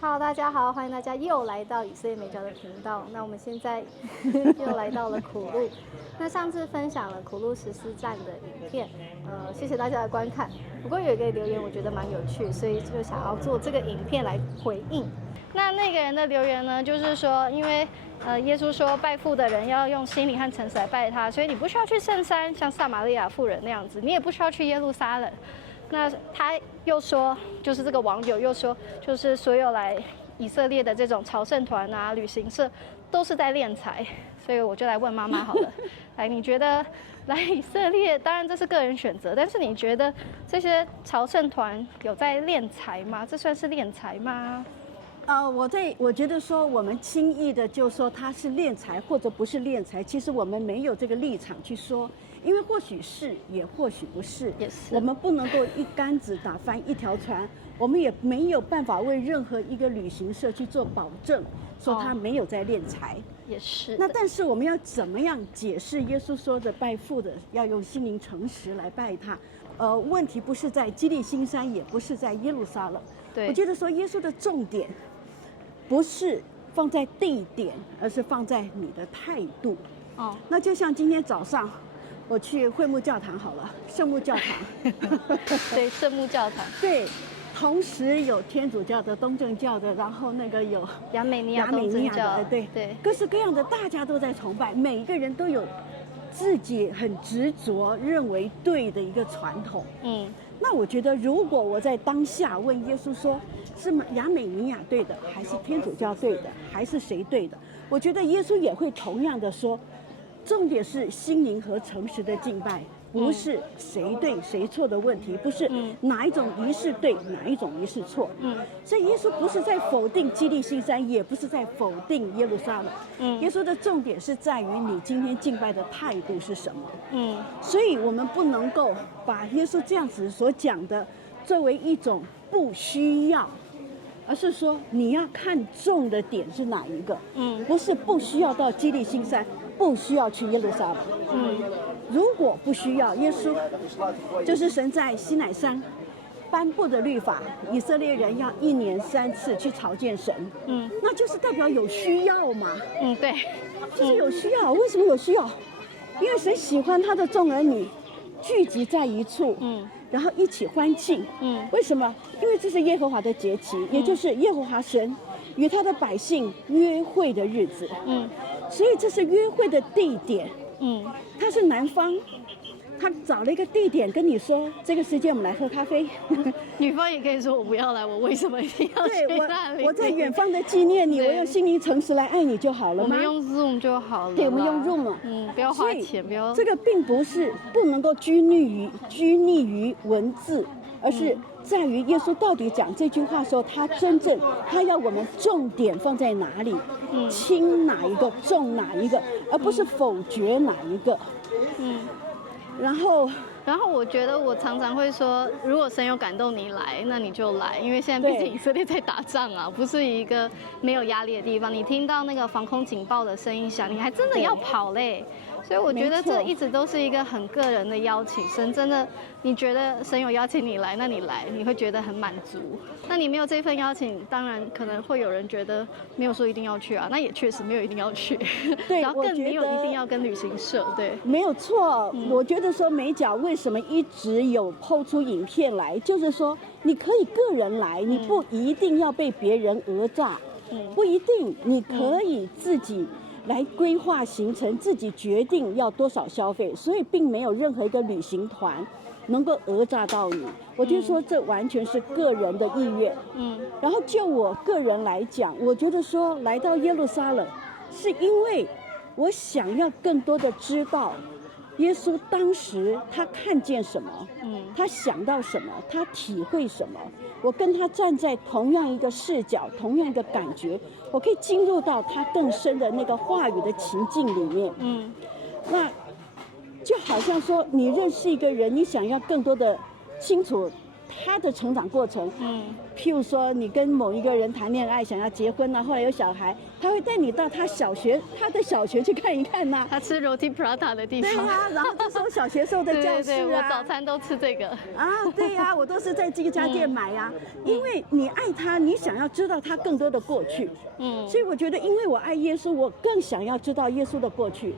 Hello，大家好，欢迎大家又来到以色列美角的频道。那我们现在又来到了苦路。那上次分享了苦路14站的影片，谢谢大家的观看。不过有一个留言我觉得蛮有趣，所以就想要做这个影片来回应。那个人的留言呢，就是说，因为耶稣说拜父的人要用心灵和诚实来拜他，所以你不需要去圣山，像撒玛利亚妇人那样子，你也不需要去耶路撒冷。那他又说，就是这个网友又说，就是所有来以色列的这种朝圣团啊、旅行社，都是在敛财。所以我就来问妈妈好了，来，你觉得来以色列，当然这是个人选择，但是你觉得这些朝圣团有在敛财吗？这算是敛财吗？我觉得说我们轻易的就说他是敛财或者不是敛财，其实我们没有这个立场去说，因为或许是，也或许不是，也是我们不能够一竿子打翻一条船，我们也没有办法为任何一个旅行社去做保证，说他没有在敛财。也是。那但是我们要怎么样解释耶稣说的拜父的要用心灵诚实来拜他？问题不是在基利心山，也不是在耶路撒冷。对，我觉得说耶稣的重点不是放在地点，而是放在你的态度。那就像今天早上我去会幕教堂好了，圣母教堂。对，圣母教堂。对，同时有天主教的、东正教的，然后那个有亚美尼亚东正教的，对，各式各样的，大家都在崇拜，每一个人都有自己很执着认为对的一个传统。那我觉得，如果我在当下问耶稣说，是亚美尼亚对的，还是天主教对的，还是谁对的？我觉得耶稣也会同样的说，重点是心灵和诚实的敬拜，不是谁对谁错的问题，不是哪一种仪式对，哪一种仪式错。所以耶稣不是在否定基利心山，也不是在否定耶路撒冷。耶稣的重点是在于你今天敬拜的态度是什么。所以我们不能够把耶稣这样子所讲的作为一种不需要，而是说你要看重的点是哪一个。不是不需要到基利心山，不需要去耶路撒冷。如果不需要，耶稣就是神在西乃山颁布的律法，以色列人要1年3次去朝见神。那就是代表有需要嘛。对，就是有需要。为什么有需要？因为神喜欢他的众儿女聚集在一处，然后一起欢庆。为什么？因为这是耶和华的节期，也就是耶和华神与他的百姓约会的日子。所以这是约会的地点。他是南方，他找了一个地点跟你说，这个时间我们来喝咖啡。女方也可以说我不要来，我为什么一定要去那里？我在远方的纪念你，我用心灵诚实来爱你就好了吗？我们用 Zoom 就好了。对，我们用 Zoom。不要花钱，不要。这个并不是不能够拘泥于文字，而是在于耶稣到底讲这句话的时候，他要我们重点放在哪里，轻哪一个，重哪一个，而不是否决哪一个。然后我觉得我常常会说，如果神有感动你来，那你就来，因为现在毕竟以色列在打仗啊，不是一个没有压力的地方。你听到那个防空警报的声音响，你还真的要跑嘞。所以我觉得这一直都是一个很个人的邀请。神真的，你觉得神有邀请你来，那你来，你会觉得很满足。那你没有这份邀请，当然可能会有人觉得没有说一定要去啊，那也确实没有一定要去。对，然后更没有一定要跟旅行社。对，没有错。我觉得说美角为什么一直有抛出影片来，就是说你可以个人来，你不一定要被别人讹诈。不一定，你可以自己来规划行程，自己决定要多少消费，所以并没有任何一个旅行团能够讹诈到你。我就说这完全是个人的意愿。然后就我个人来讲，我觉得说来到耶路撒冷，是因为我想要更多的知道耶稣当时他看见什么，他想到什么，他体会什么。我跟他站在同样一个视角，同样一个感觉，我可以进入到他更深的那个话语的情境里面。那就好像说你认识一个人，你想要更多的清楚他的成长过程，譬如说你跟某一个人谈恋爱，想要结婚啊，后来有小孩，他会带你到他的小学去看一看呐。他吃 Roti Prata 的地方。对啊，然后这时候小学时候的教室啊。对，我早餐都吃这个。啊，对呀，我都是在这家店买呀，因为你爱他，你想要知道他更多的过去。所以我觉得，因为我爱耶稣，我更想要知道耶稣的过去。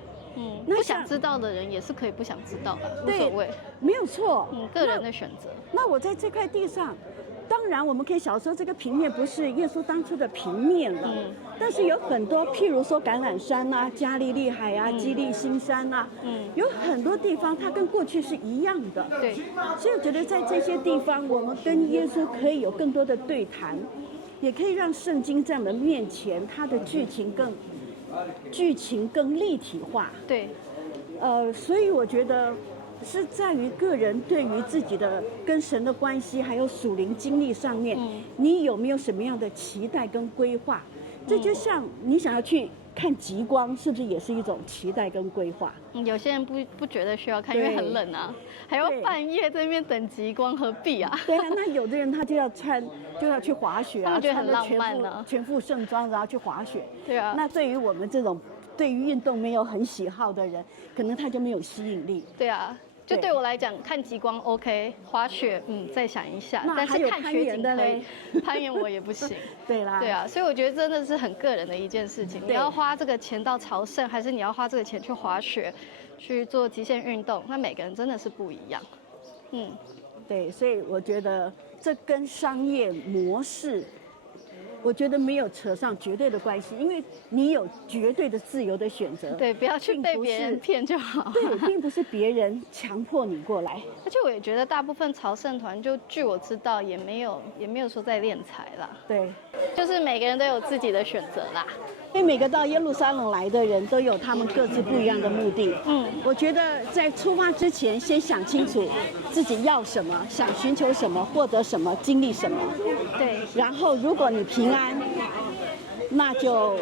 不想知道的人也是可以不想知道的，无所谓，没有错，个人的选择。那我在这块地上，当然我们可以想说，这个平面不是耶稣当初的平面了，但是有很多，譬如说橄榄山啊、加利利海啊、基利新山啊，有很多地方它跟过去是一样的。对，所以我觉得在这些地方，我们跟耶稣可以有更多的对谈，也可以让圣经在我们面前，它的剧情更立体化。对，所以我觉得是在于个人对于自己的跟神的关系，还有属灵经历上面，你有没有什么样的期待跟规划？这就像你想要去看极光，是不是也是一种期待跟规划？有些人不觉得需要看，因为很冷啊，还要半夜在那边等极光，何必啊？对啊，那有的人他就要去滑雪啊，他们觉得很浪漫啊，全副盛装然后去滑雪。对啊，那对于我们这种对于运动没有很喜好的人，可能他就没有吸引力。对啊。就对我来讲，看极光 OK， 滑雪再想一下，但是看雪景可以，攀岩我也不行。对啦，对啊，所以我觉得真的是很个人的一件事情。你要花这个钱到朝圣，还是你要花这个钱去滑雪，去做极限运动？那每个人真的是不一样。对，所以我觉得这跟商业模式，我觉得没有扯上绝对的关系，因为你有绝对的自由的选择。对，不要去被别人骗就好。对，并不是别人强迫你过来。而且我也觉得大部分朝圣团，就据我知道，也没有说在敛财啦。对，就是每个人都有自己的选择啦。因为每个到耶路撒冷来的人都有他们各自不一样的目的。我觉得在出发之前，先想清楚自己要什么，想寻求什么，获得什么，经历什么。对。然后，如果你平安，那就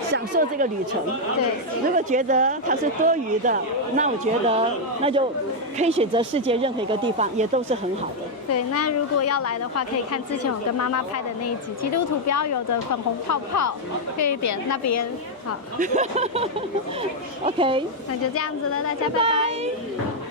享受这个旅程。对。如果觉得它是多余的，那我觉得那就可以选择世界任何一个地方，也都是很好的。对，那如果要来的话，可以看之前我跟妈妈拍的那一集，基督徒标有的粉红泡泡，可以点那边。好。OK， 那就这样子了，大家拜拜。